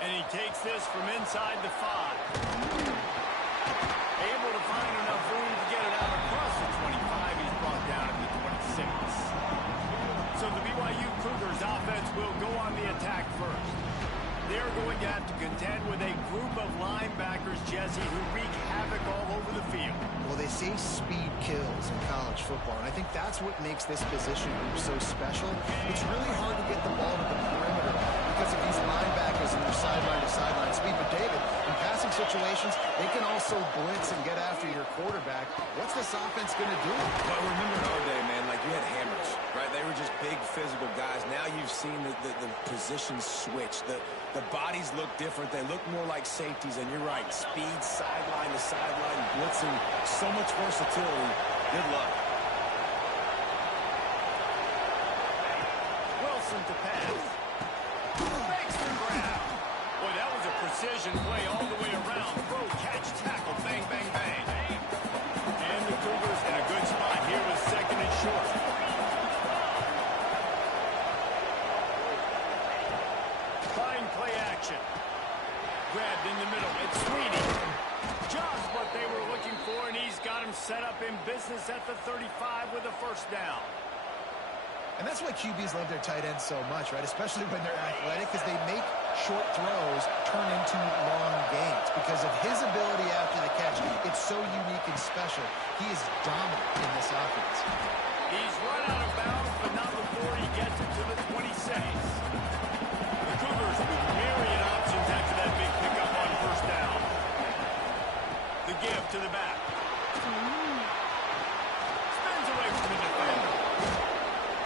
And he takes this from inside the 5. Able to find enough room to get it out across the 25. He's brought down at the 26. So the BYU Cougars offense will go on the attack first. They're going to have to contend with a group of linebackers, Jesse, who wreak havoc all over the field. Well, they say speed kills in college football, and I think that's what makes this position group so special. It's really hard to get the ball to the perimeter because of these linebackers and their sideline-to-sideline speed. But, David, in passing situations, they can also blitz and get after your quarterback. What's this offense going to do? Well, remember in our day, man, like you had hammers, right? They were just big physical guys. Now you've seen the positions switch. The bodies look different. They look more like safeties, and you're right. Speed, sideline to sideline, blitzing, so much versatility. Good luck. Wilson to pass. Makes the grab. Boy, that was a precision play all the way around. Throw, catch, tackle, bang, bang, bang. And the Cougars in a good spot here with second and short. Fine play action. Grabbed in the middle. It's Sweeney. Just what they were looking for, and he's got him set up in business at the 35 with a first down. And that's why QBs love their tight ends so much, right? Especially when they're athletic, because they make short throws turn into long gains. Because of his ability after the catch, it's so unique and special. He is dominant in this offense. He's run out of bounds, but not before he gets it to the 26. The Cougars with myriad options after that big pickup on first down. The give to the back. Spins away from the defender.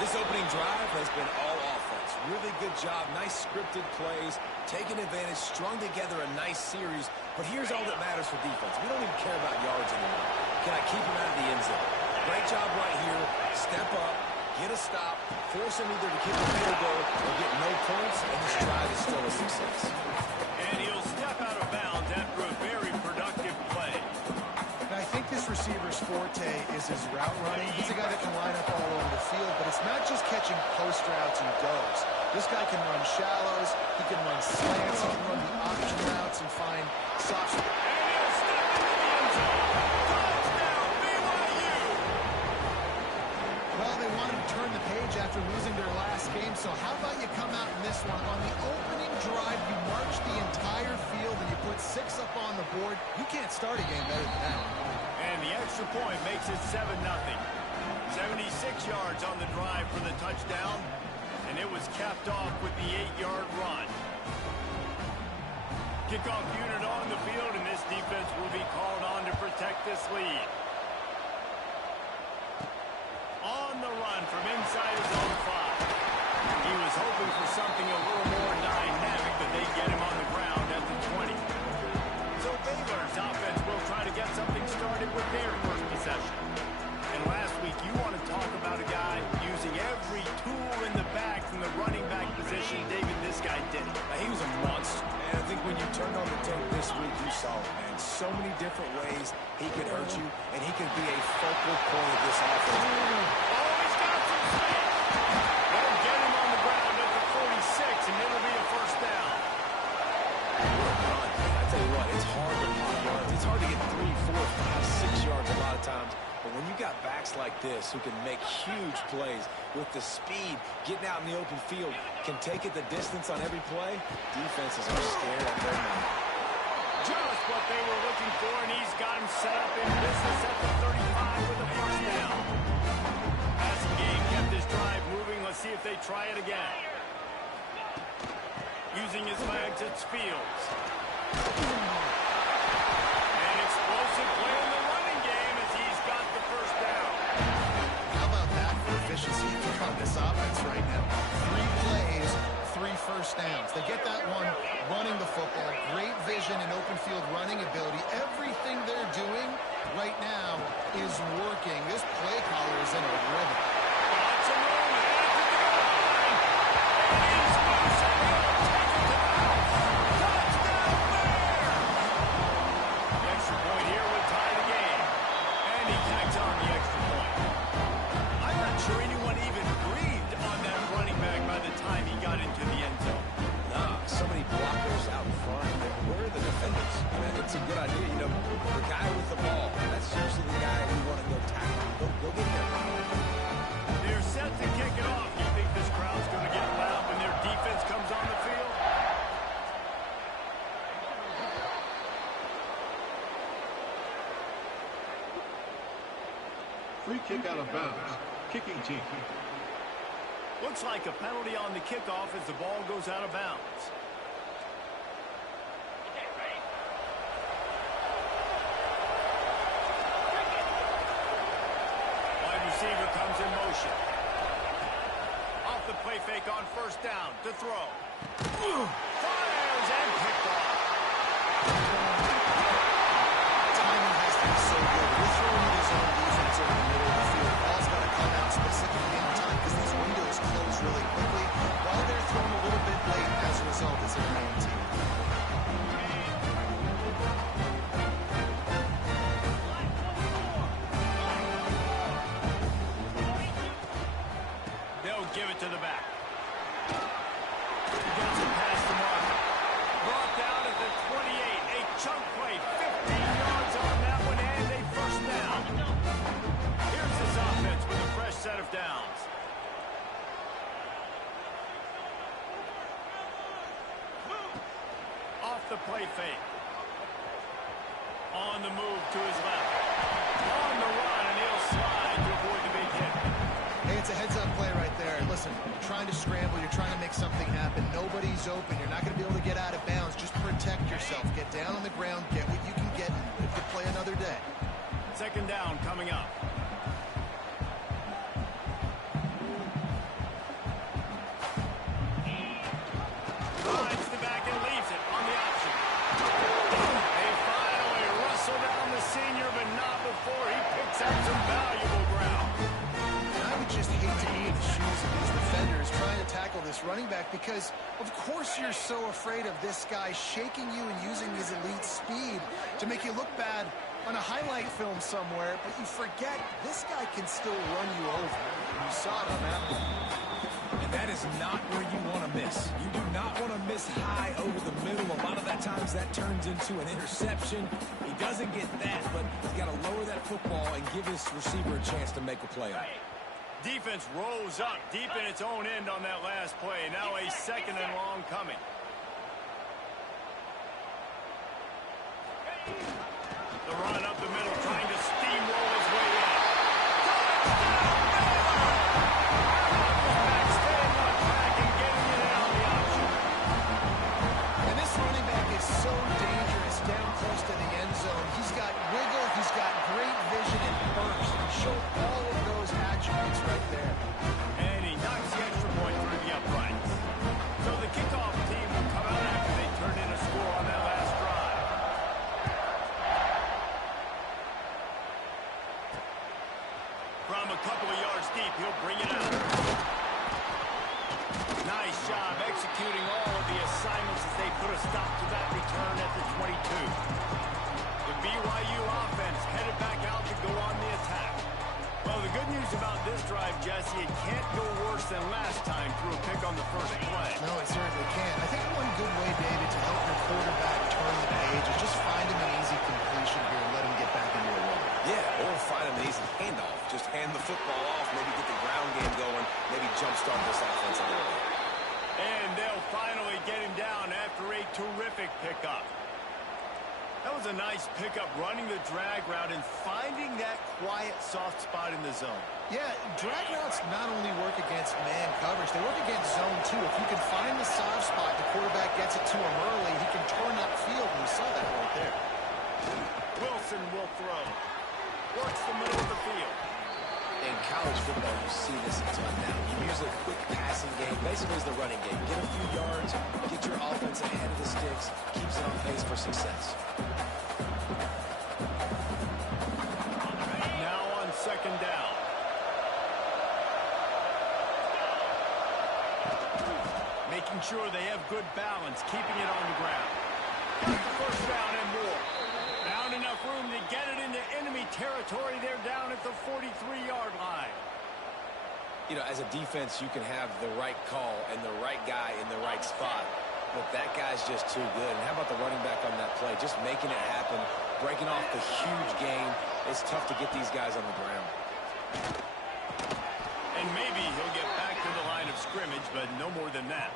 This opening drive has been all offense. Really good job. Nice scripted plays. Taking advantage. Strung together a nice series. But here's all that matters for defense. We don't even care about yards anymore. Can I keep him out of the end zone? Great job right here. Step up. Get a stop. Force him either to kick a field goal or get no points. And this drive is still a success. And he'll step out of bounds after a very productive play. And I think this receiver's forte is his route running. He's a guy that can line up all over the field, but it's not just catching post routes and goes. This guy can run shallows, he can run slants, he can run the option routes and find soft. And he'll step into the end zone. Touchdown, BYU! Well, they wanted to turn the page after losing their last game, so how about you come out in this one? On the opening drive, you march the entire field and you put 6 up on the board. You can't start a game better than that. And the extra point makes it 7-0. 76 yards on the drive for the touchdown, and it was capped off with the 8-yard run. Kickoff unit on the field, and this defense will be called on to protect this lead. On the run from inside his own 5. He was hoping for something a little more dynamic, but they get him on the ground at the 20. So Baylor's offense will try to get something started with their first possession. And last week, you want to talk about a guy using every tool in the bag from the running back position. David, this guy did it. He was a monster. And I think when you turned on the tape this week, you saw it, man. So many different ways he could hurt you, and he could be a focal point of this offense. Oh, he's got some space. They'll get him on the ground at the 46, and it'll be a first down. I tell you what, it's hard to pop runs. It's hard to get 3, 4, 5, 6 yards a lot of times. But when you got backs like this who can make huge plays with the speed, getting out in the open field, can take it the distance on every play, defenses are scared at their man. Just what they were looking for, and he's got him set up in business at the 35 with a first down. Passing game kept this drive moving. Let's see if they try it again. Using his legs, it's Fields. An explosive play in the running game as he's got the first down. How about that for efficiency on this offense right now? 3 plays, 3 first downs. They get that one running the football. Great vision and open field running ability. Everything they're doing right now is working. This play caller is in a rhythm. Lots of room headed to the goal line. He's loose and he'll take it to the house. Touchdown Bear! The extra point here would tie the game. And he tacks on the extra point. I'm not sure anyone even breathed on that running kick out of bounds. Kicking team. Looks like a penalty on the kickoff as the ball goes out of bounds. Wide receiver comes in motion. Off the play fake on first down to throw. Fires and picked off. Timing has to be so good. We're throwing in his own defense over the middle of the field. The ball's got to come out specifically in time because these windows close really quickly. While they're thrown a little bit late, as a result, it's an INT. They'll give it to the back. He gets it past the mark. Brought down at the 28. A chunk play. 15 yards on that one and a first down. Here's this offense with a fresh set of downs. Off the play fake. On the move to his left. On the run, and he'll slide to avoid the big hit. Hey, it's a heads-up play right there. Listen, you're trying to scramble. You're trying to make something happen. Nobody's open. You're not going to be able to get out of bounds. Just protect yourself. Get down on the ground. Get what you can get. And live to play another day. Second down coming up. Rides the back and leaves it on the option. They finally rustle down the senior, but not before he picks up some valuable ground. And I would just hate to be in the shoes of these defenders trying to tackle this running back because, of course, you're so afraid of this guy shaking you and using his elite speed to make you look bad on a highlight film somewhere, but you forget this guy can still run you over. You saw it on that one. And that is not where you want to miss. You do not want to miss high over the middle. A lot of that times that turns into an interception. He doesn't get that, but he's got to lower that football and give his receiver a chance to make a play on it. Defense rolls up deep in its own end on that last play. Now a second and long coming. The run up the middle, trying to steamroll his way in. Back, staying on track and getting it out on the option. And this running back is so dangerous down close to the end zone. He's got wiggle, he's got great vision and burst. He showed all of those attributes right there. And he knocks the extra point through the uprights. So the kickoff team will come out after they turn in a score on that last drive. From a couple of yards deep, he'll bring it out. Nice job executing all of the assignments as they put a stop to that return at the 22. The BYU offense headed back out to go on the attack. Well, the good news about this drive, Jesse, it can't go worse than last time through a pick on the first play. No, it certainly can't. I think one good way, David, to help your quarterback turn the page is just find him an easy completion here and let him get back into a rhythm. Yeah, or find an easy handoff. Just hand the football off, maybe get the ground game going, maybe jumpstart this offense a little bit. And they'll finally get him down after a terrific pickup. That was a nice pickup, running the drag route and finding that quiet, soft spot in the zone. Yeah, drag routes not only work against man coverage, they work against zone too. If you can find the soft spot, the quarterback gets it to him early, he can turn upfield, and you saw that right there. Wilson will throw. Works the middle of the field. In college football, you see this a ton now. You use a quick passing game, basically as the running game. Get a few yards, get your offense ahead of the sticks, keeps it on pace for success. Now on second down. Making sure they have good balance, keeping it on the ground. Got the first down and more. Found enough room to get it into enemy territory. They're down at the 43-yard line. You know, as a defense, you can have the right call and the right guy in the right spot, but that guy's just too good. And how about the running back on that play? Just making it happen, breaking off the huge gain. It's tough to get these guys on the ground. And maybe he'll get back to the line of scrimmage, but no more than that.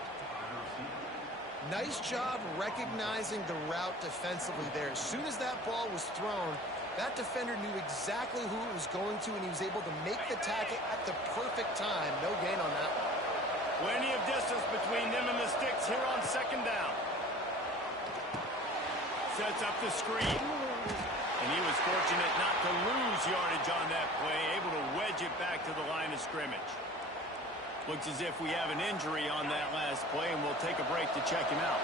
Nice job recognizing the route defensively there. As soon as that ball was thrown, That defender knew exactly who it was going to, and he was able to make the tackle at the perfect time. No gain on that one. Plenty of distance between them and the sticks here on second down. Sets up the screen. And he was fortunate not to lose yardage on that play, able to wedge it back to the line of scrimmage. Looks as if we have an injury on that last play, and we'll take a break to check him out.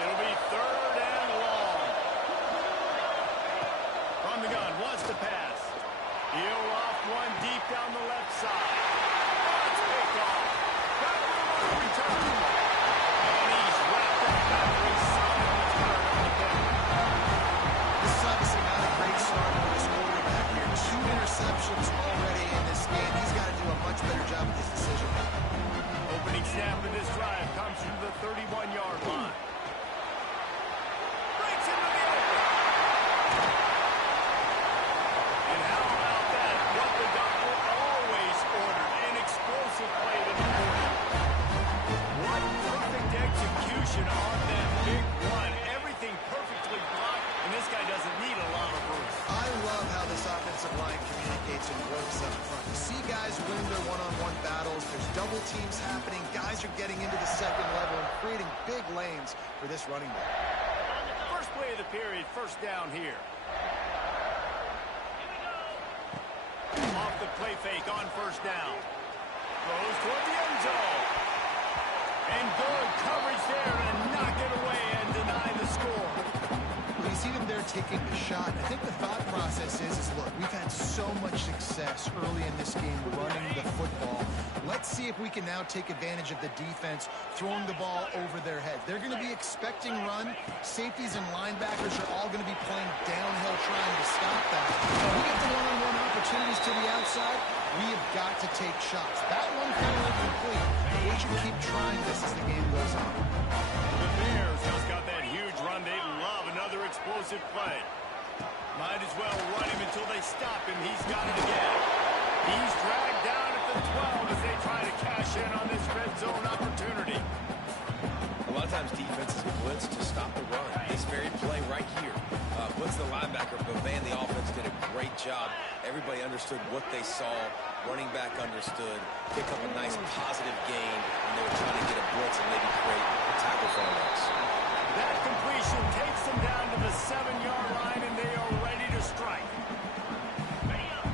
It'll be third and long. From the gun, wants to pass. He'll off one deep down the left side. It's picked off. Got a little return. And he's wrapped up after his solid return on the pick. This is obviously not a great start for this quarterback here. 2 interceptions already in this game. He's got to do a much better job with his decision. Opening snap of this drive comes from the 31-yard line. Breaks into the open. And how about that? What the doctor always ordered. An explosive play to the quarter. What perfect execution on that big run. Everything perfectly blocked, and this guy doesn't need a lot of room. I love how this offensive line communicates and works up front. You see guys win their one-on-one battles. There's double teams happening. Guys are getting into the second level and creating big lanes for this running back. First play of the period, first down here. Off the play fake on first down. Throws toward the end zone. And good coverage there to knock it away and deny the score. You see them there taking the shot. I think the thought process is look, we've had so much success early in this game running the football. Let's see if we can now take advantage of the defense throwing the ball over their head. They're going to be expecting run. Safeties and linebackers are all going to be playing downhill trying to stop that. When we get the one-on-one opportunities to the outside, we have got to take shots. That one fell incomplete. They should keep trying this as the game goes on. The Bears just got that huge run. They love another explosive play. Might as well run him until they stop him. He's got it again. He's dragged down at the 12 as they try to cash in on this red zone opportunity. A lot of times defenses blitz to stop the run. This very play right here. Blitz the linebacker, but man, the offense did a great job. Everybody understood what they saw. Running back understood. Pick up a nice positive gain, and they were trying to get a blitz and maybe create a tackle for us. That completion takes them down to the 7-yard line, and they are ready to strike.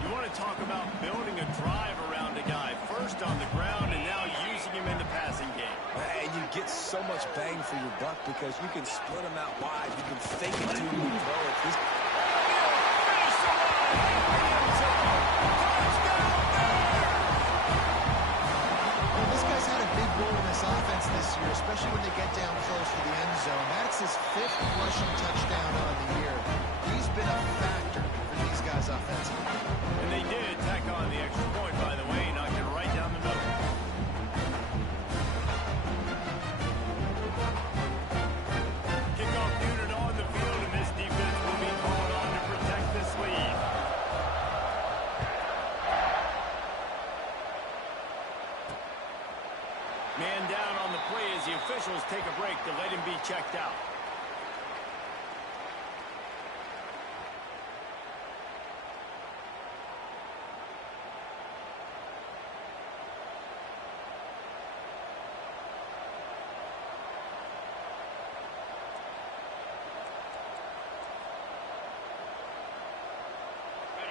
You want to talk about building a drive around a guy. First on the ground, and now using him in the passing game. And you get so much bang for your buck because you can split them out wide. You can fake it to him and throw it. Finish the line. Touchdown Bears! Well, this guy's had a big role in this offense this year, especially when they get down close to the end zone. That's his 5th rushing touchdown on the year. He's been a factor for these guys offensively. And they did tack on the extra point, by the way, knocked it right down the middle. Kickoff unit on the field, and this defense will be called on to protect this lead. Man down on the play as the officials take a break to let him be checked out.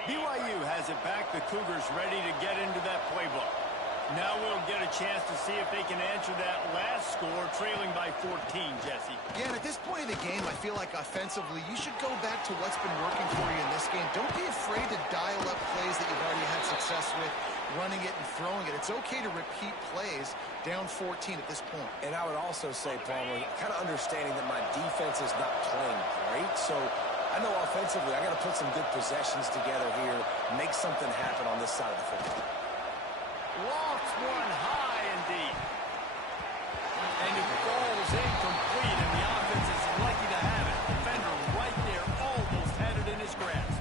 BYU has it back. The Cougars ready to get into that playbook. Now we'll get a chance to see if they can answer that last score, trailing by 14, Jesse. Yeah, and at this point in the game, I feel like offensively, you should go back to what's been working for you in this game. Don't be afraid to dial up plays that you've already had success with, running it and throwing it. It's okay to repeat plays down 14 at this point. And I would also say, Palmer, kind of understanding that my defense is not playing great, so I know offensively I got to put some good possessions together here, make something happen on this side of the football. Lofts one high and deep. And it falls incomplete, and the offense is lucky to have it. Defender right there, almost had it in his grasp.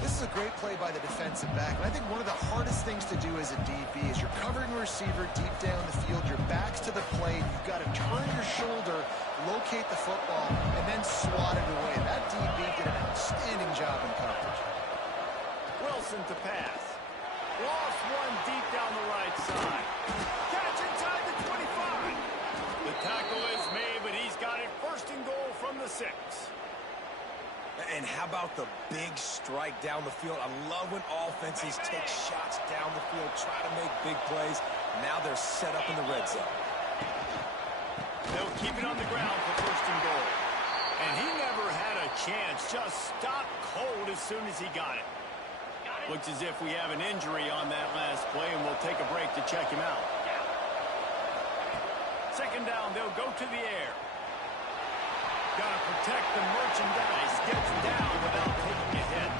This is a great play by the defensive back. And I think one of the hardest things to do as a DB is you're covering a receiver deep down the field. Your back's to the plate. You've got to turn your shoulder locate the football, and then swat it away. That DB did an outstanding job in coverage. Wilson to pass. Lost one deep down the right side. Catch inside the 25. The tackle is made, but he's got it first and goal from the 6. And how about the big strike down the field? I love when offenses take shots down the field, try to make big plays. Now they're set up in the red zone. They'll keep it on the ground for first and goal. And he never had a chance. Just stopped cold as soon as he got it. Looks as if we have an injury on that last play, and we'll take a break to check him out. Second down, they'll go to the air. Got to protect the merchandise. Gets down without taking a hit.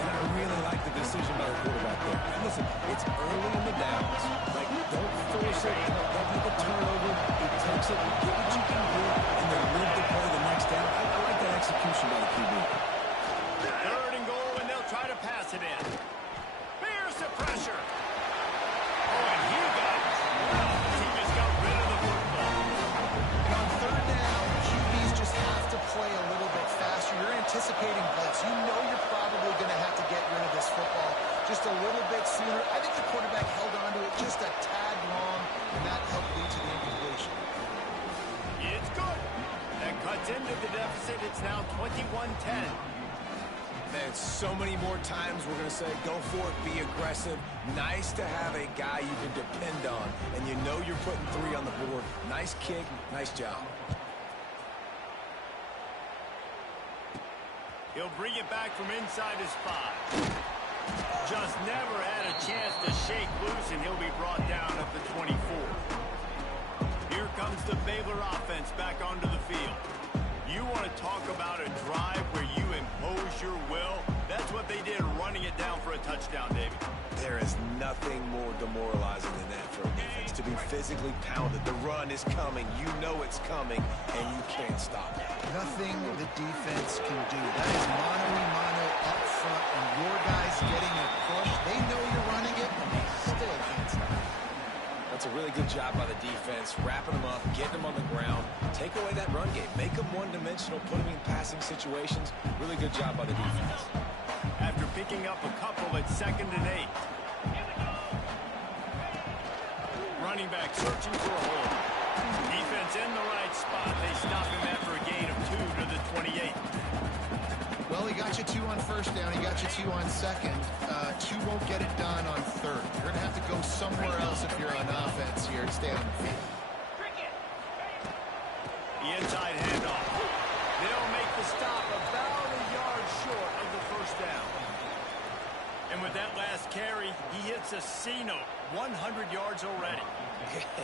And I really like the decision by the quarterback there. And listen, it's early in the downs. Like, don't force it. Don't make a turnover. He takes it, get what you can get, and then live to play the next down. I like that execution by the QB. Third and goal, and they'll try to pass it in. Bears the pressure. Oh, and he got dropped. He just got rid of the football. And on third down, QBs just have to play a little bit faster. You're anticipating blitz. You know you're probably going to have to get rid of this football just a little bit sooner. I think the quarterback held on to it just a tad long, and that helped lead to the incompletion. It's good. That cuts into the deficit. It's now 21-10. Man, so many more times we're going to say, go for it, be aggressive. Nice to have a guy you can depend on, and you know you're putting 3 on the board. Nice kick, nice job. He'll bring it back from inside his 5. Just never had a chance to shake loose, and he'll be brought down at the 24. Here comes the Baylor offense back onto the field. You want to talk about a drive where you impose your will? That's what they did, running it down for a touchdown, David. There is nothing more demoralizing than that for a defense, to be physically pounded. The run is coming. You know it's coming, and you can't stop it. Nothing the defense can do. That is mano-a-mano up front, and your guys getting a push. They know you're running it, and they still can't stop it. That's a really good job by the defense, wrapping them up, getting them on the ground, take away that run game, make them one-dimensional, put them in passing situations. Really good job by the defense. After picking up a couple at 2nd and 8. Running back searching for a hole. Defense in the right spot. They stop him after a gain of 2 to the 28. Well, he got you 2 on first down. He got you 2 on second. 2 won't get it done on third. You're going to have to go somewhere else if you're on offense here to stay on the field. The inside handoff. They'll make the stop about a yard short of the first down. And with that last carry, he hits a C-note. 100 yards already.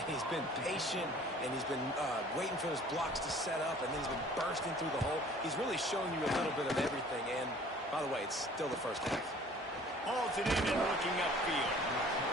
He's been patient, and he's been waiting for his blocks to set up, and then he's been bursting through the hole. He's really showing you a little bit of everything, and by the way, it's still the first half. Hauls it in and looking upfield.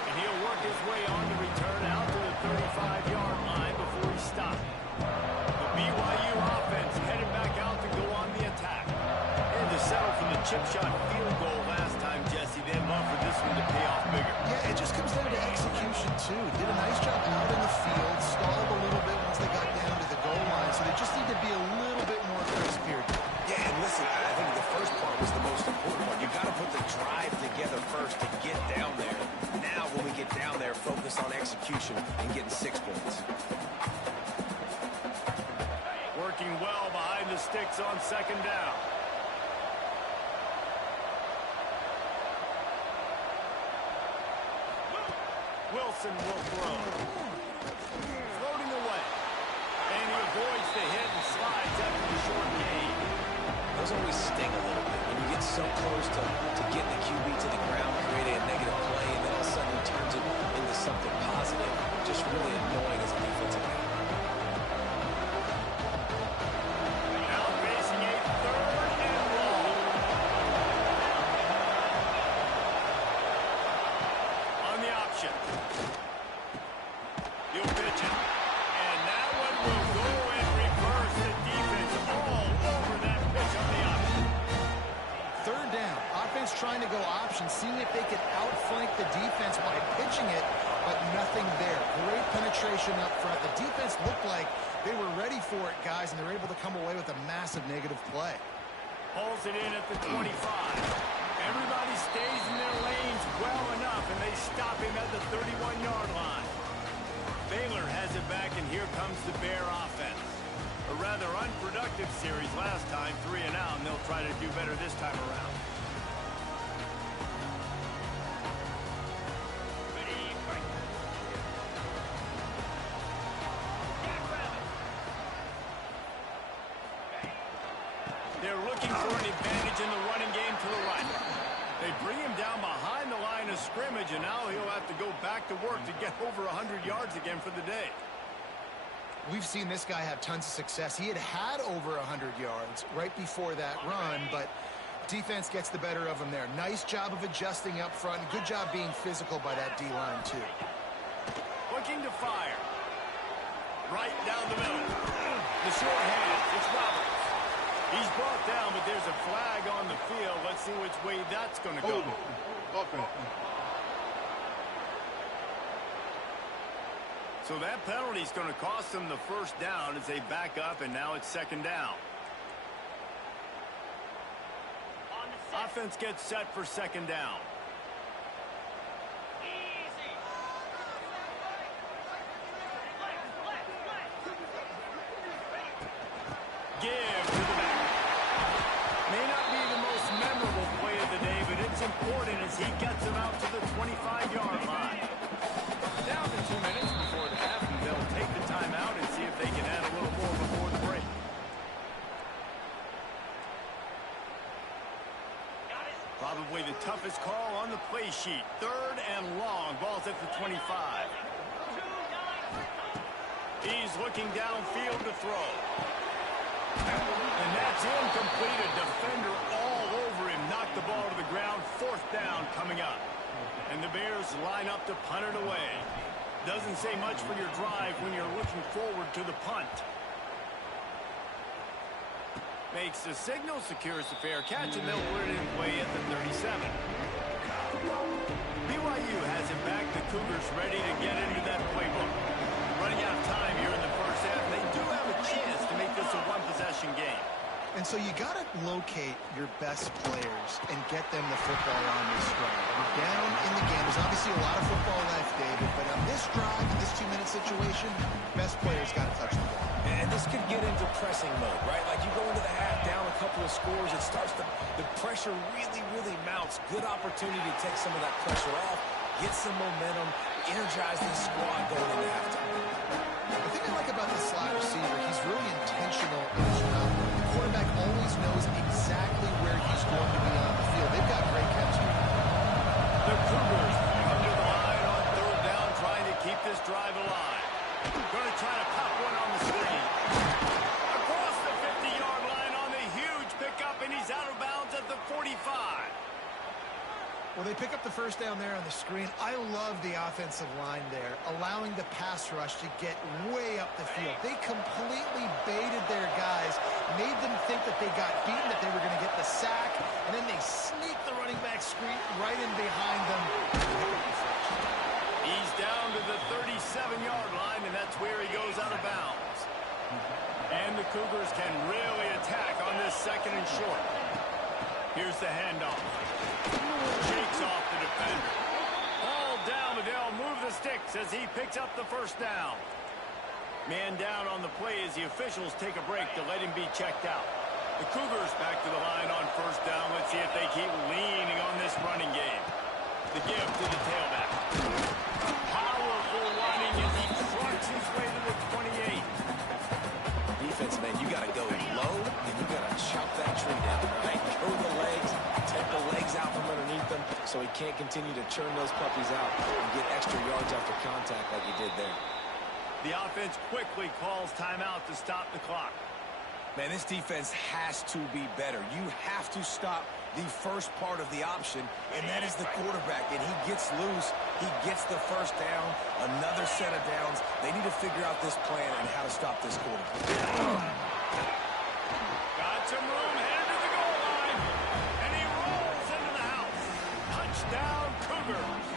And he'll work his way on to return out to the 35-yard line before he stopped. The BYU offense headed back out to go on the attack. And to settle for the chip shot field goal last time, Jesse. They'd love for this one to pay off bigger. Yeah, it just comes down to execution, too. Did a nice job out in the field, stalled a little bit once they got down to the goal line, so they just need to be a little bit more crisp here. Yeah, and listen, I think the first part was the most important one. You got to put the drive together first to get down there. Now, when we get down there, focus on execution and getting 6 points. Working well behind the sticks on 2nd down. Wilson will throw. Floating away. And he avoids the hit and slides after the short gain. Those always sting a little bit. When you get so close to getting the QB to the ground, creating a negative play, and then all of a sudden he turns it into something positive. Just really annoying as a defensive guy. Now facing a 3rd and long. On the option. He'll pitch it. And that one will go and reverse the defense all over that pitch on the option. 3rd down. Offense trying to go option, seeing if they can outflank the defense by pitching it, but nothing there. Great penetration up front. The defense looked like They were ready for it, guys, and they're able to come away with a massive negative play. Pulls it in at the 25. Everybody stays in their lanes well enough, and they stop him at the 31-yard line. Baylor has it back, and here comes the Bear offense. A rather unproductive series last time, 3 and out, and they'll try to do better this time around. They're looking for an advantage in the running game to the right. They bring him down behind the line of scrimmage, and now he'll have to go back to work to get over 100 yards again for the day. We've seen this guy have tons of success. He had over 100 yards right before that run, but defense gets the better of him there. Nice job of adjusting up front. Good job being physical by that D-line, too. Looking to fire. Right down the middle. The short hand. It's Roberts. He's brought down, but there's a flag on the field. Let's see which way that's going to go. Okay. So that penalty is going to cost them the first down as they back up, and now it's second down. Offense gets set for second down. Give to the back. May not be the most memorable play of the day, but it's important as he gets him out to the 25-yard line. Down to 2 minutes before the half, and they'll take the timeout and see if they can add a little more before the break. Probably the toughest call on the play sheet. 3rd and long. Ball's at the 25. He's looking downfield to throw. And that's incomplete. A defender all over him. Knocked the ball to the ground. 4th down coming up. And the Bears line up to punt it away. Doesn't say much for your drive when you're looking forward to the punt. Makes the signal, secures the fair catch, and they'll put it in play at the 37. BYU has it back. The Cougars ready to get into that playbook. Running out of time here in the first half. They do have a chance to make this a one-possession game. And so you got to locate your best players and get them the football on this drive. We're down in the game. There's obviously a lot of football left, David, but on this drive, in this 2-minute situation, best players got to touch the ball. And this could get into pressing mode, right? Like you go into the half down a couple of scores, it starts to, the pressure really mounts. Good opportunity to take some of that pressure off, get some momentum, energize this squad going into halftime. The thing I like about the slot receiver, he's really intentional in his route. The quarterback always knows exactly where he's going to be on the field. They've got great chemistry. The Cougars come to the line on 3rd down, trying to keep this drive alive. Going to try to pop one on the screen. Across the 50-yard line on the huge pickup, and he's out of bounds at the 45. Well, they pick up the first down there on the screen. I love the offensive line there, allowing the pass rush to get way up the field. They completely baited their guys, made them think that they got beaten, that they were going to get the sack, and then they sneak the running back screen right in behind them. He's down to the 37-yard line, and that's where he goes out of bounds. And the Cougars can really attack on this 2nd and short. Here's the handoff. Shakes off the defender. Ball down, but they'll move the sticks as he picks up the first down. Man down on the play as the officials take a break to let him be checked out. The Cougars back to the line on 1st down. Let's see if they keep leaning on this running game. The give to the tailback. Powerful running as he trucks his way to the 28. Defense, man, you got to go low, and you got to chop that tree down, right? Throw the legs, take the legs out from underneath them so he can't continue to churn those puppies out and get extra yards after contact like he did there. The offense quickly calls timeout to stop the clock. Man, this defense has to be better. You have to stop the first part of the option, and that is the quarterback. And he gets loose. He gets the first down, another set of downs. They need to figure out this plan and how to stop this quarterback. Got some room, headed to the goal line, and he rolls into the house. Touchdown, Cougars.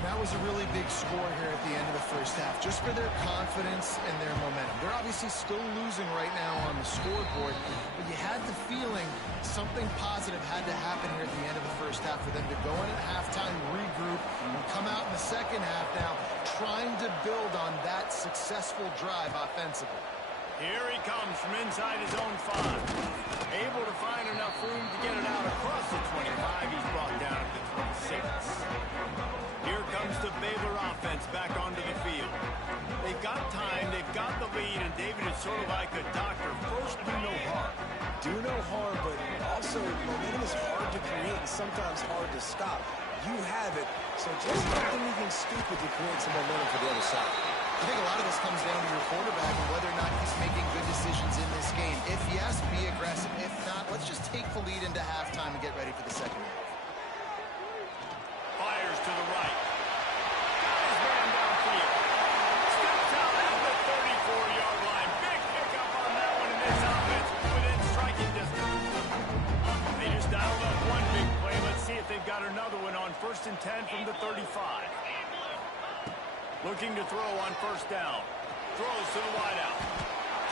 And that was a really big score here at the end of the first half, just for their confidence and their momentum. They're obviously still losing right now on the scoreboard, but you had the feeling something positive had to happen here at the end of the first half for them to go in at halftime, regroup, and come out in the second half now trying to build on that successful drive offensively. Here he comes from inside his own 5. Able to find enough room to get it out across the 25. He's brought down at the 26. Here comes the Baylor offense back onto the field. They've got time, they've got the lead, and David is sort of like the doctor. First, do no harm. Do no harm, but also momentum is hard to create and sometimes hard to stop. You have it, so just don't do anything stupid to create some momentum for the other side. I think a lot of this comes down to your quarterback and whether or not he's making good decisions in this game. If yes, be aggressive. If not, let's just take the lead into halftime and get ready for the second half. Fires to the right. Got his man downfield. Steps out at the 34-yard line. Big pickup on that one, and this offense within striking distance. They just dialed up one big play. Let's see if they've got another one on 1st and 10 from the 35. Looking to throw on 1st down. Throws to the wideout.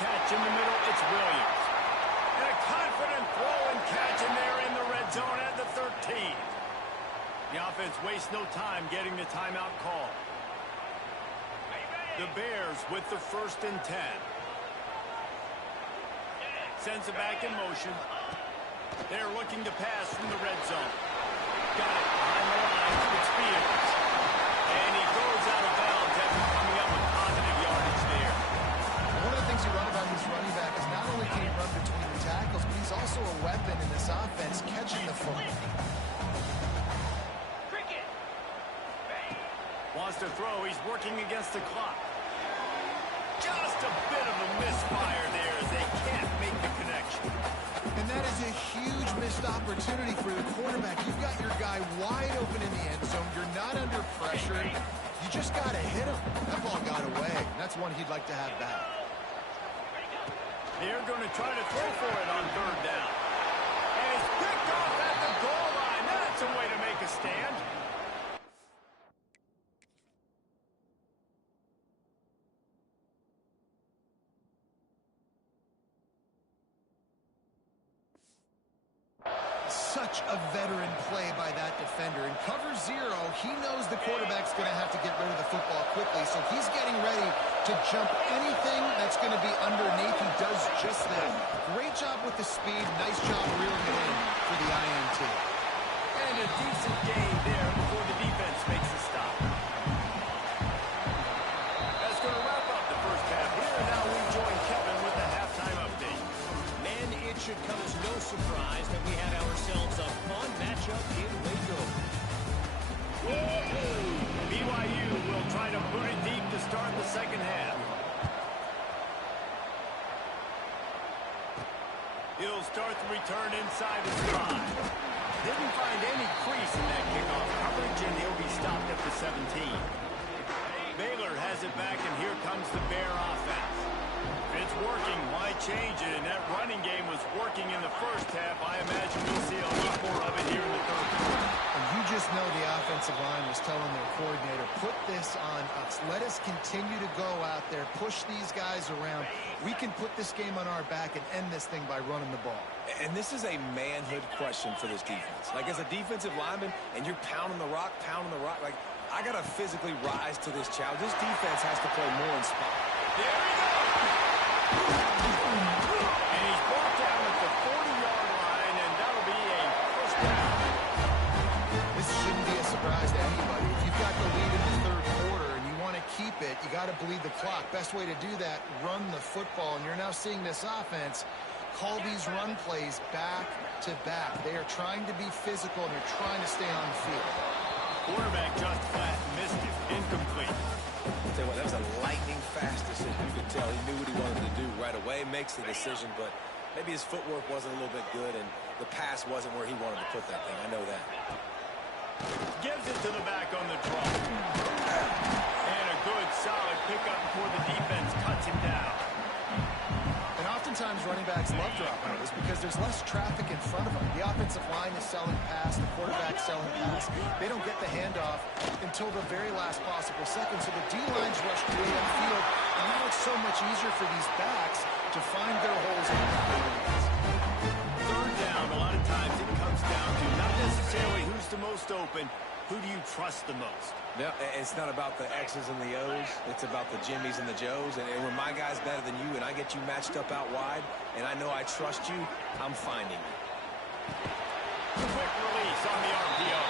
Catch in the middle, it's Williams. And a confident throw and catch, and they're in the red zone at the 13. The offense wastes no time getting the timeout call. The Bears with the 1st and 10. Sends it back in motion. They're looking to pass from the red zone. Got it behind the line. It's Fields. And he goes out of bounds after coming up with positive yardage there. One of the things you love about this running back is not only can he run between the tackles, but he's also a weapon in this offense catching the football. Wants to throw. He's working against the clock. Just a bit of a misfire there as they can't make the connection. And that is a huge missed opportunity for the quarterback. You've got your guy wide open in the end zone. You're not under pressure. You just got to hit him. That ball got away. That's one he'd like to have back. They're going to try to throw for it on 3rd down. And it's picked off at the goal line. That's a way to make a stand. Such a veteran play by that defender. In cover 0, he knows the quarterback's going to have to get rid of the football quickly, so he's getting ready to jump anything that's going to be underneath. He does just that. Great job with the speed. Nice job reeling it in for the INT. And a decent gain there before the defense makes a stop. That's going to wrap up the first half here. Now we join Kevin with the halftime update. And it should come as no surprise that we had ourselves a fun matchup in Waco. BYU will try to boot it deep to start the second half. He'll start the return inside his 5. Didn't find any crease in that kickoff coverage, and he'll be stopped at the 17. Baylor has it back, and here comes the Bear offense. If it's working, why change it? And that running game was working in the first half. I imagine we'll see a lot more of it here in the third quarter. And you just know the offensive line was telling their coordinator, put this on us. Let us continue to go out there, push these guys around. We can put this game on our back and end this thing by running the ball. And this is a manhood question for this defense. Like, as a defensive lineman, and you're pounding the rock, like, I got to physically rise to this challenge. This defense has to play more in spot. There he goes! And he's brought down at the 40-yard line, and that'll be a 1st down. This shouldn't be a surprise to anybody. If you've got the lead in the third quarter and you want to keep it, you got to bleed the clock. Best way to do that, run the football. And you're now seeing this offense call these run plays back to back. They are trying to be physical, and they're trying to stay on the field. Quarterback just flat missed it. Incomplete. I'll tell you what, that was a lightning-fast decision. You could tell he knew what he wanted to do right away, makes the decision, but maybe his footwork wasn't a little bit good, and the pass wasn't where he wanted to put that thing. I know that. Gives it to the back on the draw. And a good, solid pickup before the defense cuts him down. And oftentimes running backs love dropping those because there's less traffic in front of them. The offensive line is selling pass, the quarterback's selling pass. They don't get the handoff until the very last possible second. So the D-line's rushed way upfield, and now it's so much easier for these backs to find their holes in the defense. Third down, a lot of times it comes down to not necessarily who's the most open, who do you trust the most? Yeah, it's not about the X's and the O's. It's about the Jimmys and the Joes. And when my guy's better than you and I get you matched up out wide and I know I trust you, I'm finding you. Quick release on the RPO.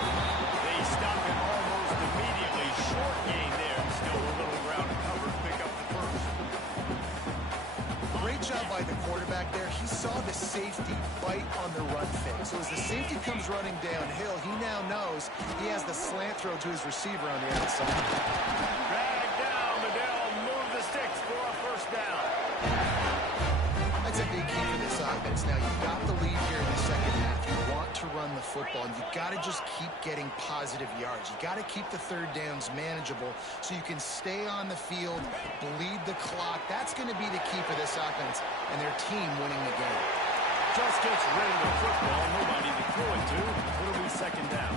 They stop him almost immediately. Short gain there. Still a little ground to cover to pick up the first. Great job by the quarterback there. He saw the safety bite on the run fake. So as the safety comes running downhill, he now knows he has the slant throw to his receiver on the outside. Drag down. Liddell move the sticks for a first down. That's a big key for this offense. Now, you've got the lead here in the second half. You want to run the football, and you've got to just keep getting positive yards. You've got to keep the third downs manageable so you can stay on the field, bleed the clock. That's going to be the key for this offense and their team winning the game. Just gets rid of the football. Nobody to throw it to. It'll be second down.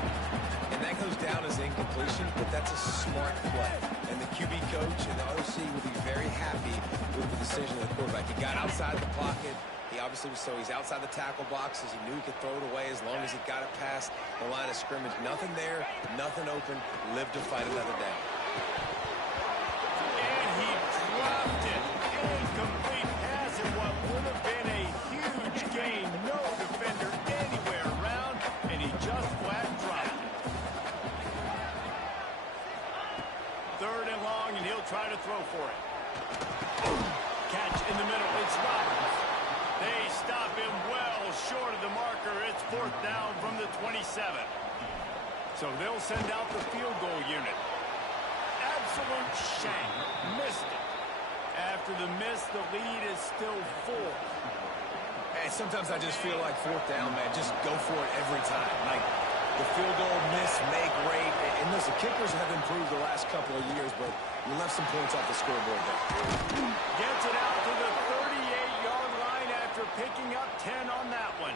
And that goes down as incompletion, but that's a smart play. And the QB coach and the OC will be very happy with the decision of the quarterback. He got outside the pocket. He obviously was so he's outside the tackle boxes. He knew he could throw it away as long as he got it past the line of scrimmage. Nothing there, nothing open. Live to fight another down. And he dropped it. Incomplete pass in what would have been a huge gain. No defender anywhere around, and he just flat dropped it. Third and long, and he'll try to throw for it. Catch in the middle. It's Roberts. They stop him well short of the marker. It's fourth down from the 27. So they'll send out the field goal unit. Absolute shank. Missed it. After the miss, the lead is still 4. And sometimes I just feel like fourth down, man. Just go for it every time. Like the field goal miss, make great. And listen, kickers have improved the last couple of years, but you left some points off the scoreboard there. Gets it out to the 38-yard line after picking up 10 on that one.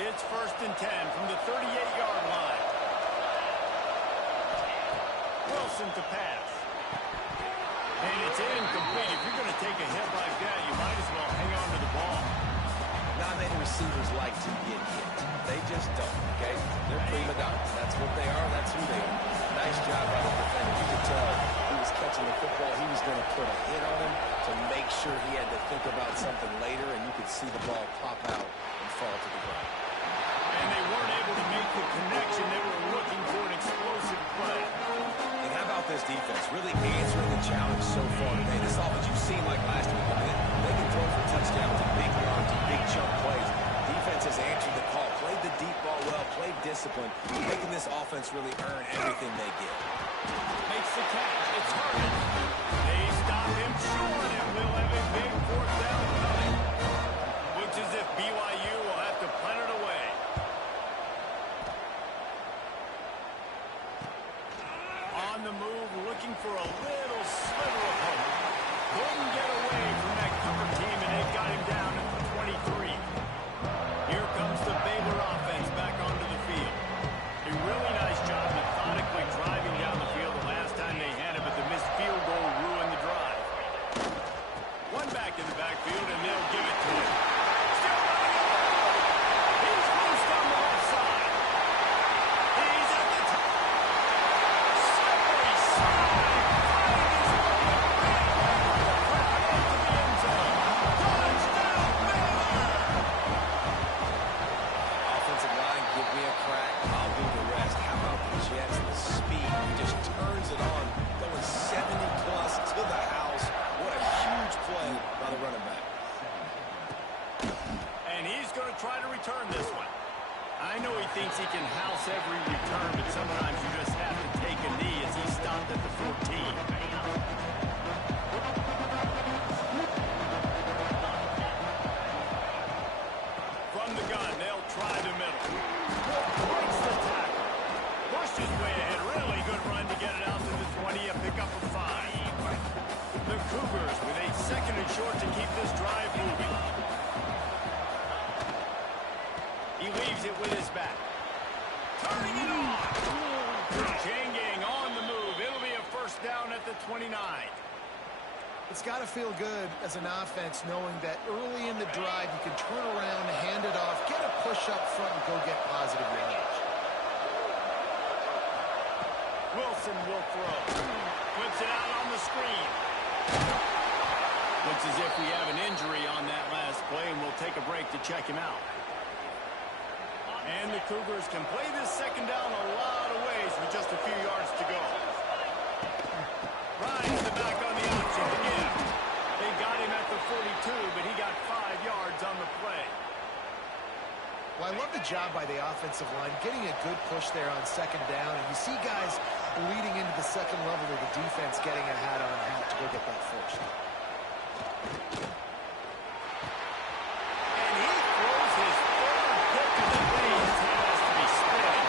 It's first and 10 from the 38-yard line. Wilson to pass. And it's incomplete. If you're going to take a hit like that, you might as well hang on to the ball. Not many receivers like to get hit. They just don't, okay? They're prima donnas. That's what they are. That's who they are. Nice job by the defender. You could tell he was catching the football. He was going to put a hit on him to make sure he had to think about something later, and you could see the ball pop out and fall to the ground. And they weren't able to make the connection. They were looking for an explosive play. And how about this defense? Really answering the challenge so far today. This offense you've seen like last week. I mean, they can throw for touchdowns and big runs and big chunk plays. Defense has answered the call. Played the deep ball well. Played discipline. Making this offense really earn everything they get. Makes the catch. It's Harden. They stop him short, and we'll have a big fourth down coming. Looks as if BYU will have to punt it away. On the move, looking for a little sliver of hope. Couldn't get away from that cover team, and they got him down at the 23. Here comes the Baylor offense back onto the field. A really nice job methodically driving down the field the last time they had it, but the missed field goal ruined the drive. One back in the backfield, and they'll give it to him. Still running it. He's loose on the left side. He's at the top. Slippery slide. Finding his way right into the end zone. Touchdown, Baylor! Offensive line, give me a crack. I'll do the rest. How about the Jets? The speed. He just turns it on. Going 70-plus to the house. What a huge play by the running back. And he's going to try to return this one. I know he thinks he can house every return, but sometimes you just have to take a knee as he stopped at the 14. From the gun, they'll try the middle. Breaks the tackle. Pushed his way ahead. Really good run to get it out to the 20. A pick up of 5. The Cougars with a second and short to keep this drive moving. He leaves it with his back. Turning it on. Chain gang on the move. It'll be a first down at the 29. It's got to feel good as an offense knowing that early in the drive you can turn around, hand it off, get a push up front, and go get positive yardage. Wilson will throw. Flips it out on the screen. Looks as if we have an injury on that last play, and we'll take a break to check him out. And the Cougars can play this second down a lot of ways with just a few yards to go. Ryan's the back on the option again. They got him at the 42, but he got 5 yards on the play. Well, I love the job by the offensive line, getting a good push there on second down. And you see guys bleeding into the second level of the defense getting a hat on hat to go get that first. And he throws his third pick of the day. His head has to be spinning.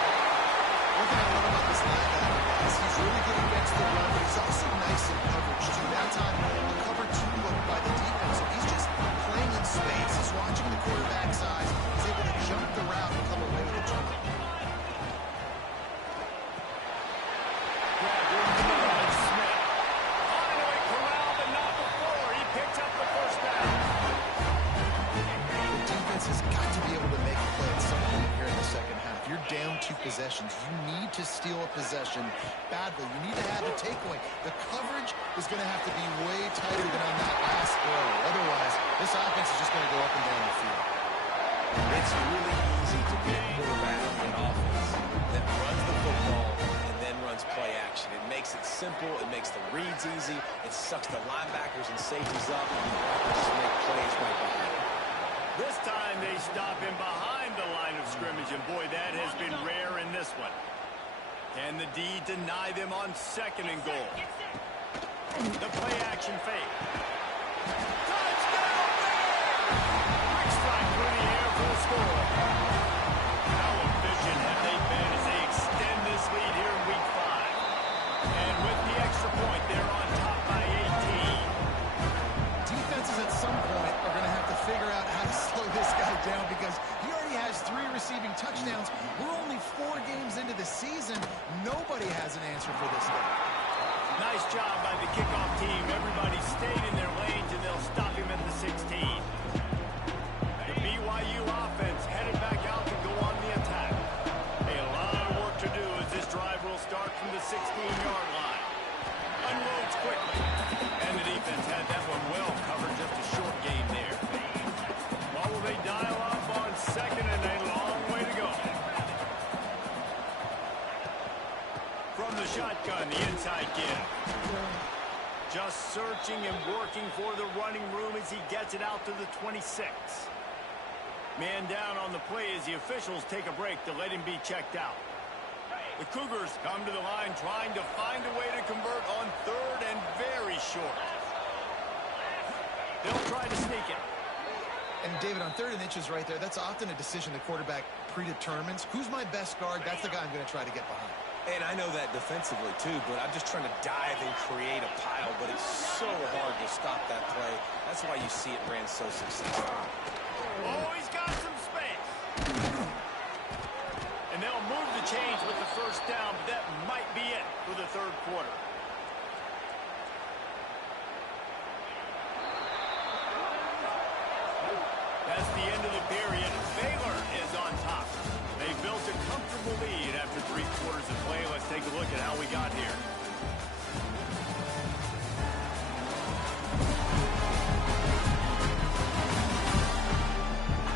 One thing I love about this linebacker is he's really good against the run, but he's also nice in coverage, too. That time, a cover 2 look by the defense. So he's just playing in space. He's watching the quarterback's eyes. He's able to jump the route and come away with a turnover. Grabbed in the middle and Smith. Finally corralled, but not before. He picked up the first down. The defense has got to be able to make a play at some point here in the second half. You're down 2 possessions. You need to steal a possession badly. You need to have a takeaway. The coverage is going to have to be way tighter than on that last throw. Otherwise, this offense is just going to go up and down the field. It's really easy to be a quarterback in offense that runs the football and then runs play action. It makes it simple. It makes the reads easy. It sucks the linebackers and safeties up, and you just make plays right behind it. This time they stop him behind the line of scrimmage, and boy, that has been rare in this one. Can the D deny them on second and goal? The play action fake. Touchdown Bears! Quick strike through the air for the score. How efficient have they been as they extend this lead here in week 5? And with the extra point, they're on top by 18. Defenses at some point are going to have to figure out how to slow this guy down because he already has 3 receiving touchdowns. We're only 4 games into the season. Nobody has an answer for this guy. Nice job by the kickoff team. Everybody stayed in their lanes, and they'll stop him at the 16. The BYU offense headed back out to go on the attack. A lot of work to do as this drive will start from the 16-yard line. Unloads quickly. And the defense had that one well covered, just a short gain there. What will they dial up on second, and a long way to go. From the shotgun, the inside give. Just searching and working for the running room as he gets it out to the 26. Man down on the play as the officials take a break to let him be checked out. The Cougars come to the line trying to find a way to convert on third and very short. They'll try to sneak it. And, David, on 3rd and inches right there, that's often a decision the quarterback predetermines. Who's my best guard? That's the guy I'm going to try to get behind. And I know that defensively, too, but I'm just trying to dive and create a pile, but it's so hard to stop that play. That's why you see it ran so successful. Oh, he's got some space. And they'll move the chains with the first down, but that might be it for the third quarter. That's the end of the period. Baylor is on top. They built a comfortable lead after 3 quarters of play. Let's take a look at how we got here.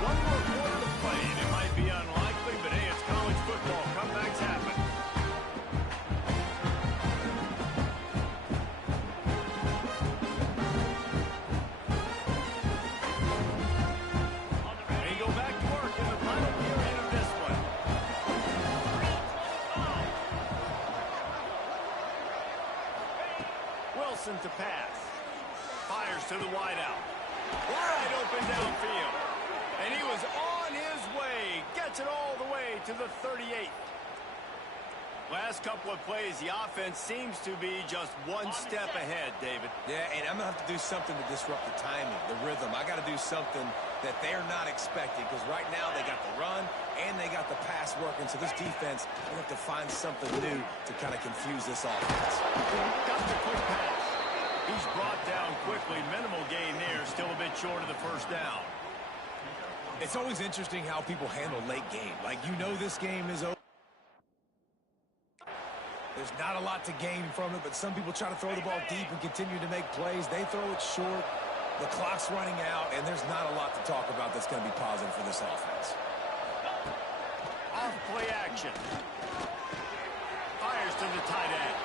One more quarter to play, and it might be unlikely, but hey, it's college football. Comebacks happen. They go back to work in the final period of this one. Wilson to pass. Fires to the wideout. Wide open downfield. And he was on his way. Gets it all the way to the 38. Last couple of plays, the offense seems to be just one step ahead, David. Yeah, and I'm going to have to do something to disrupt the timing, the rhythm. I got to do something that they're not expecting, because right now they got the run and they got the pass working. So this defense, they have to find something new to kind of confuse this offense. Got the quick pass. He's brought down quickly. Minimal gain there, still a bit short of the first down. It's always interesting how people handle late game. Like, you know this game is over. There's not a lot to gain from it, but some people try to throw the ball deep and continue to make plays. They throw it short. The clock's running out, and there's not a lot to talk about that's going to be positive for this offense. Off play action. Fires to the tight end.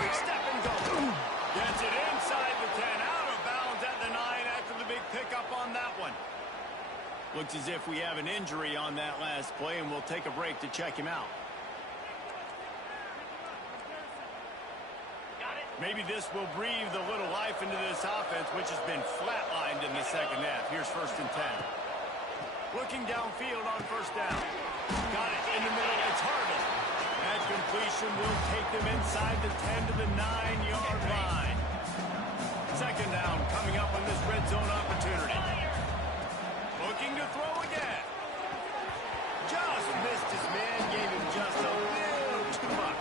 Quick step and go. Gets it inside the 10. Out of bounds at the 9 after the big pickup on that one. Looks as if we have an injury on that last play, and we'll take a break to check him out. Maybe this will breathe a little life into this offense, which has been flatlined in the second half. Here's 1st and 10. Looking downfield on first down. Got it in the middle. It's Harvey. That completion will take them inside the 10 to the 9-yard line. Second down coming up on this red zone opportunity. Looking to throw again. Just missed his man. Gave him just a little too much.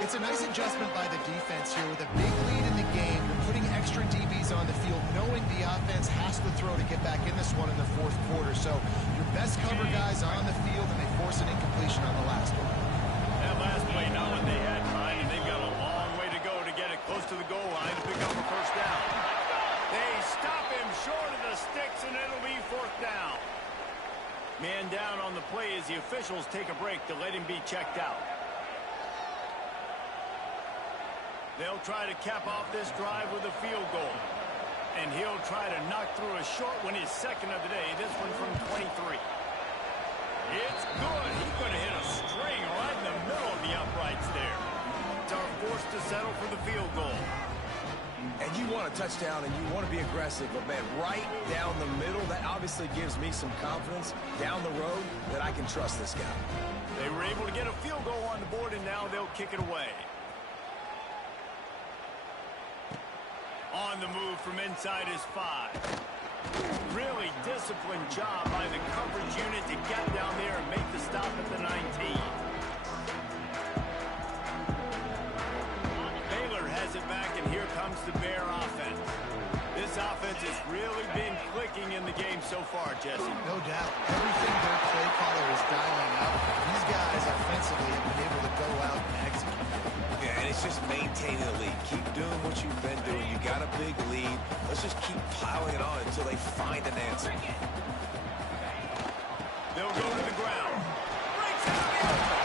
It's a nice adjustment by the defense here with a big lead in the game. You're putting extra DBs on the field, knowing the offense has to throw to get back in this one in the 4th quarter. So your best cover guys on the field, and they force an incompletion on the last one. That last play, not what they had in mind, and they've got a long way to go to get it close to the goal line to pick up a first down. They stop him short of the sticks, and it'll be 4th down. Man down on the play as the officials take a break to let him be checked out. They'll try to cap off this drive with a field goal. And he'll try to knock through a short one, his second of the day. This one from 23. It's good. He could have hit a string right in the middle of the uprights there. Are forced to settle for the field goal. And you want a touchdown and you want to be aggressive, but man, right down the middle, that obviously gives me some confidence down the road that I can trust this guy. They were able to get a field goal on the board, and now they'll kick it away. On the move from inside his 5. Really disciplined job by the coverage unit to get down there and make the stop at the 19. Baylor has it back, and here comes the Bear offense. This offense has really been clicking in the game so far, Jesse. No doubt. Everything their play caller is dialing up. These guys offensively have been able to go out and execute. Yeah, and it's just maintaining the lead. Keep doing what you've been doing. You got a big lead. Let's just keep piling it on until they find an answer. They'll go to the ground. Breaks out the open.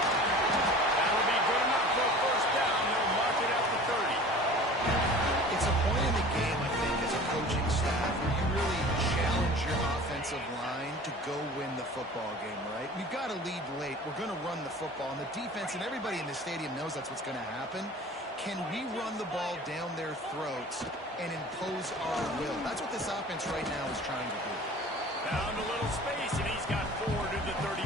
That'll be good enough for a first down. They'll mark it at the 30. It's a point in the game, I think, as a coaching staff, where you really challenge your offensive line to go win the football game, right? We've got to lead late. We're going to run the football. And the defense and everybody in the stadium knows that's what's going to happen. Can we run the ball down their throats and impose our will? That's what this offense right now is trying to do. Found a little space, and he's got 4 to the 35.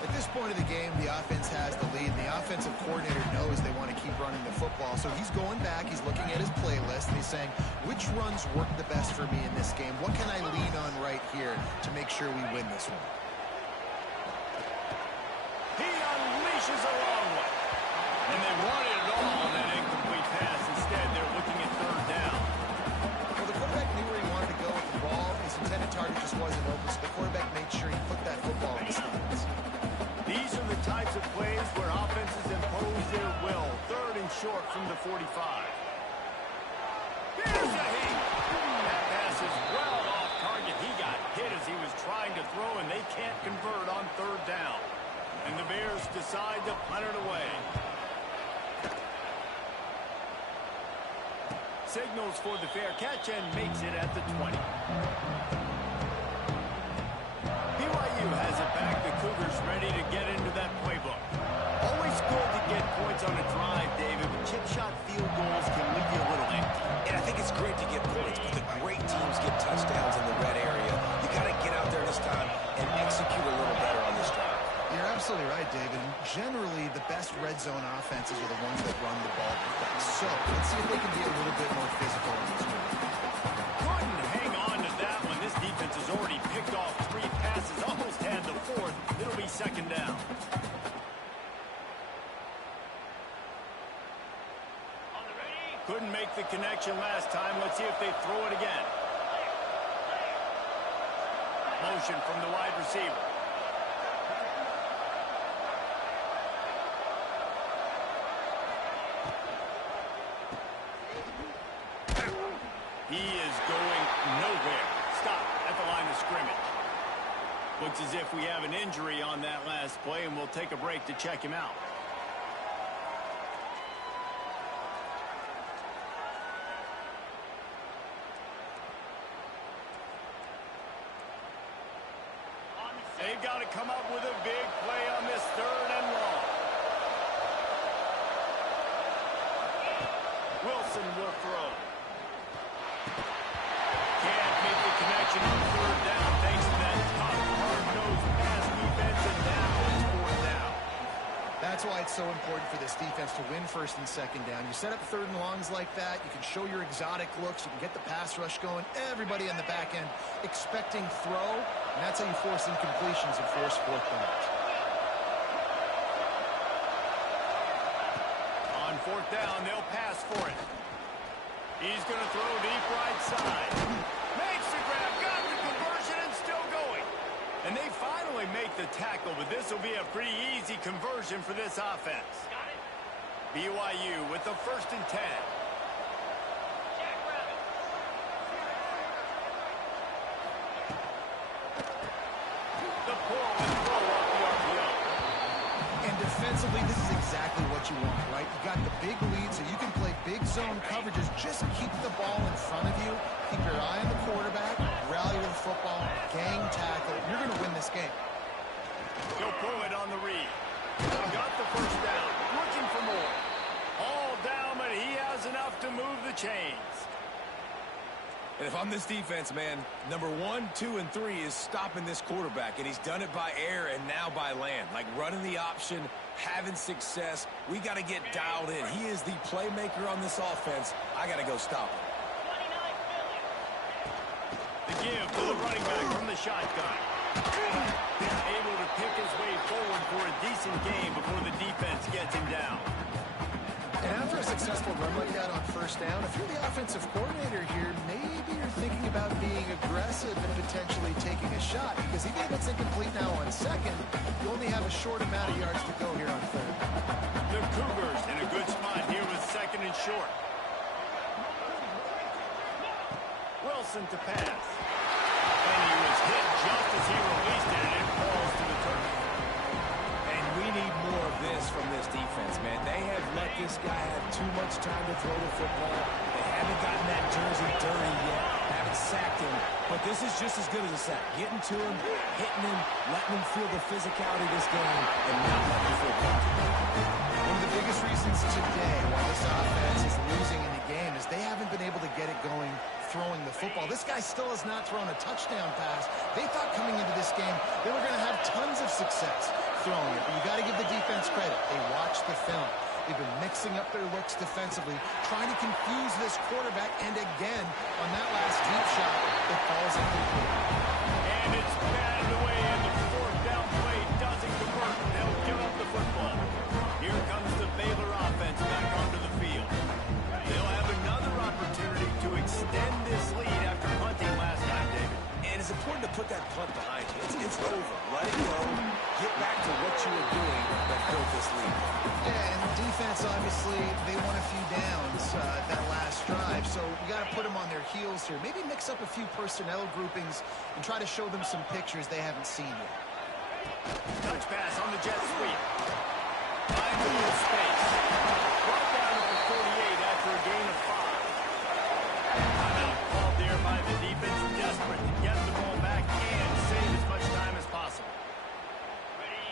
At this point of the game, the offense has the lead. The offensive coordinator knows they want to keep running the football. So he's going back, he's looking at his playlist, and he's saying, which runs work the best for me in this game? What can I lean on right here to make sure we win this one? He unleashes a long one. And they wanted it all on that incomplete pass. Instead, they're looking at 3rd down. Well, the quarterback knew where he wanted to go with the ball. His intended target just wasn't open, so the quarterback made sure he put that football in the stands. These are the types of plays where offenses impose their will. 3rd and short from the 45. Here's a hit. That pass is well off target. He got hit as he was trying to throw, and they can't convert on 3rd down. And the Bears decide to punt it away. Signals for the fair catch and makes it at the 20. BYU has it back. The Cougars ready to get into that playbook. Always good to get points on a drive, David, but chip shot field goals can leave you a little empty. And I think it's great to get points, but the great teams get touchdowns in the red area. You got to get out there this time and execute a little better on this drive. You're absolutely right, David. red zone offenses are the ones that run the ball the best. So let's see if they can be a little bit more physical in this one. Couldn't hang on to that one. This defense has already picked off 3 passes, almost had the 4th. It'll be second down. Couldn't make the connection last time. Let's see if they throw it again. Motion from the wide receiver. He is going nowhere. Stop at the line of scrimmage. Looks as if we have an injury on that last play, and we'll take a break to check him out. They've got to come up with a big play on this 3rd and long. Wilson will throw. Can't make the connection on 3rd down thanks to that tough, hard-nosed pass defense, and now it's 4th down. That's why it's so important for this defense to win 1st and 2nd down. You set up 3rd and longs like that, you can show your exotic looks, you can get the pass rush going, everybody on the back end expecting throw, and that's how you force incompletions and force 4th downs. On 4th down, they'll pass for it. He's going to throw deep right side. Makes the grab, got the conversion, and still going. And they finally make the tackle, but this will be a pretty easy conversion for this offense. BYU with the 1st and 10. The pull and throw off the RPO. And defensively, this is exactly what you want, right? You got the big lead, so you can play big zone coverages. Just keep the ball in front of you. Keep your eye on the quarterback. Rally to the football. Gang tackle. You're going to win this game. He'll pull it on the read. Got the 1st down. Looking for more. All down, but he has enough to move the chains. And if I'm this defense, man, number 1, 2, and 3 is stopping this quarterback, and he's done it by air and now by land. Like running the option, having success. We got to get dialed in. He is the playmaker on this offense. I got to go stop him. The give to the running back from the shotgun. Able to pick his way forward for a decent game before the defense gets him down. And after a successful run like that on 1st down, if you're the offensive coordinator here, maybe you're thinking about being aggressive and potentially taking a shot, because even if it's incomplete now on 2nd, you only have a short amount of yards to go here on 3rd. The Cougars in a good spot here with 2nd and short. Wilson to pass. And he was hit just as he released it, and it falls to the turf. And we need more of this from this defense, man. They have let this guy have too much time to throw the football. They haven't gotten that jersey dirty yet, haven't sacked him. But this is just as good as a sack. Getting to him, hitting him, letting him feel the physicality of this game, and not letting him feel comfortable. One of the biggest reasons today why this offense is losing in the game is they haven't been able to get it going throwing the football. This guy still has not thrown a touchdown pass. They thought coming into this game they were going to have tons of success throwing it. But you got to give the defense credit. They watched the film. They've been mixing up their looks defensively, trying to confuse this quarterback. And again, on that last deep shot, it falls incomplete. And it's batted away, and the 4th down play doesn't convert. They'll give up the football. Here comes the Baylor offense back onto the field. They'll have another opportunity to extend this lead after punting last time, David. And it's important to put that punt behind you. It's over. Let it go. Get back to what you were doing that built this lead. Yeah, and the defense, obviously, they won a few downs that last drive, so we got to put them on their heels here. Maybe mix up a few personnel groupings and try to show them some pictures they haven't seen yet. Touch pass on the jet sweep. Finds a little space. Brought down at the 48 after a gain of 5. Timeout called there by the defense, desperate to get the ball back and save as much time as possible.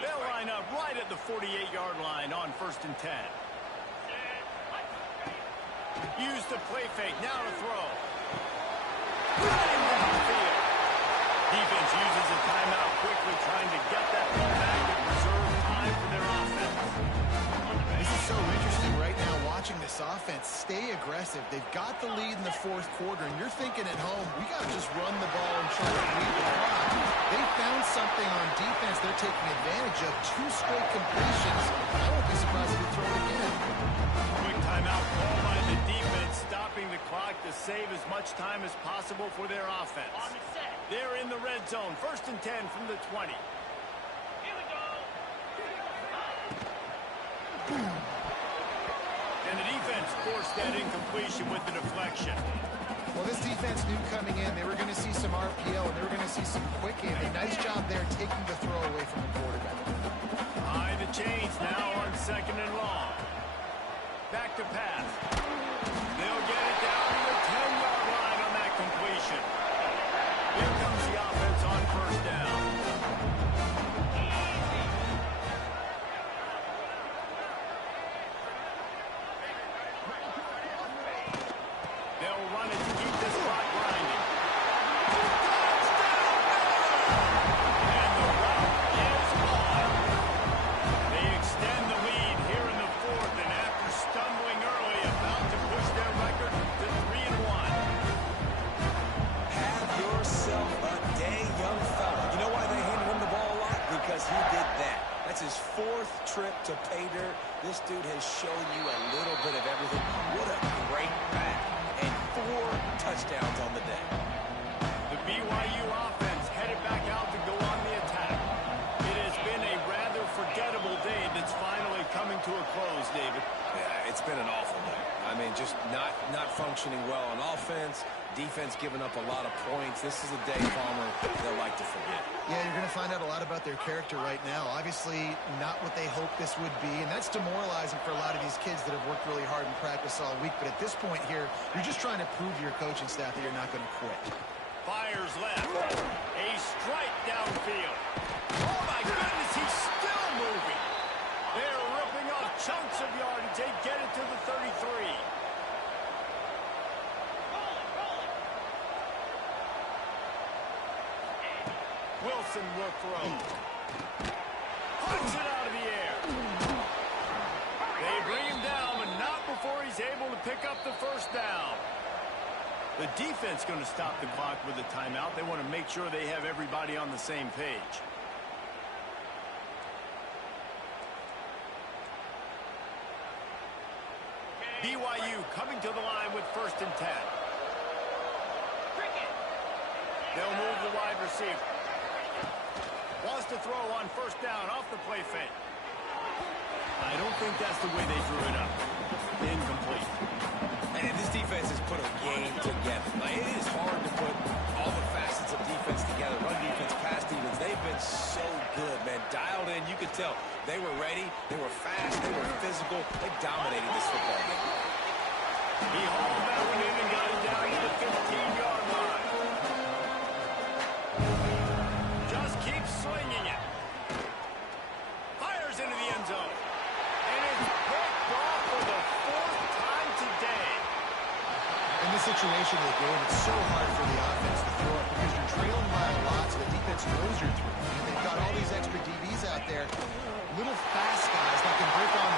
They'll line up right at the 48-yard line on 1st and 10. Use the play fake, now to throw. Running downfield. Defense uses a timeout quickly, trying to get that ball back and preserve time for their offense. so interesting right now watching this offense stay aggressive. They've got the lead in the fourth quarter, and you're thinking at home, we got to just run the ball and try to lead the clock. They found something on defense they're taking advantage of. 2 straight completions. I won't be surprised if they throw it again. Quick timeout call by the defense, stopping the clock to save as much time as possible for their offense. They're in the red zone. 1st and 10 from the 20. And the defense forced that incompletion with the deflection. Well, this defense knew coming in they were going to see some RPO and they were going to see some quick game. A nice job there taking the throw away from the quarterback. High the chains now on 2nd and long. Back to pass. They'll get it down to the 10-yard line on that completion. Here comes the offense on 1st down. They'll run it to keep this clock grinding. And the route is on. They extend the lead here in the 4th, and after stumbling early, about to push their record to 3-1. Have yourself a day, young fella. You know why they handed him the ball a lot? Because he did that. That's his 4th trip to pay dirt. This dude has shown you a little bit of everything. What a great back. And 4 touchdowns on the day. The BYU offense headed back out to go on the attack. It has been a rather forgettable day that's finally coming to a close, David. Yeah, it's been an awful day. I mean, just not functioning well on offense. Defense giving up a lot of points. This is a day, Palmer, they'll like to forget. Yeah, you're going to find out a lot about their character right now. Obviously, not what they hoped this would be, and that's demoralizing for a lot of these kids that have worked really hard in practice all week. But at this point here, you're just trying to prove to your coaching staff that you're not going to quit. Fires left. A strike downfield. Oh, my goodness, he's still moving. They're ripping off chunks of yardage. They get it to the 33. Wilson will throw. Punts it out of the air. They bring him down, but not before he's able to pick up the 1st down. The defense going to stop the clock with a timeout. They want to make sure they have everybody on the same page. BYU coming to the line with 1st and 10. They'll move the wide receiver. Wants to throw on 1st down off the play fake. I don't think that's the way they drew it up. Incomplete. And this defense has put a game together. Like, it is hard to put all the facets of defense together. Run defense, pass defense. They've been so good, man. Dialed in. You could tell they were ready. They were fast. They were physical. They dominated this football game. He hauled that one in and got it down to the 15-yard line. Just keeps swinging it. Fires into the end zone. And it's picked off for the 4th time today. In this situation of the game, it's so hard for the offense to throw it because you're trailing by a lot, so the defense knows you're through. And they've got all these extra DBs out there, little fast guys that can break on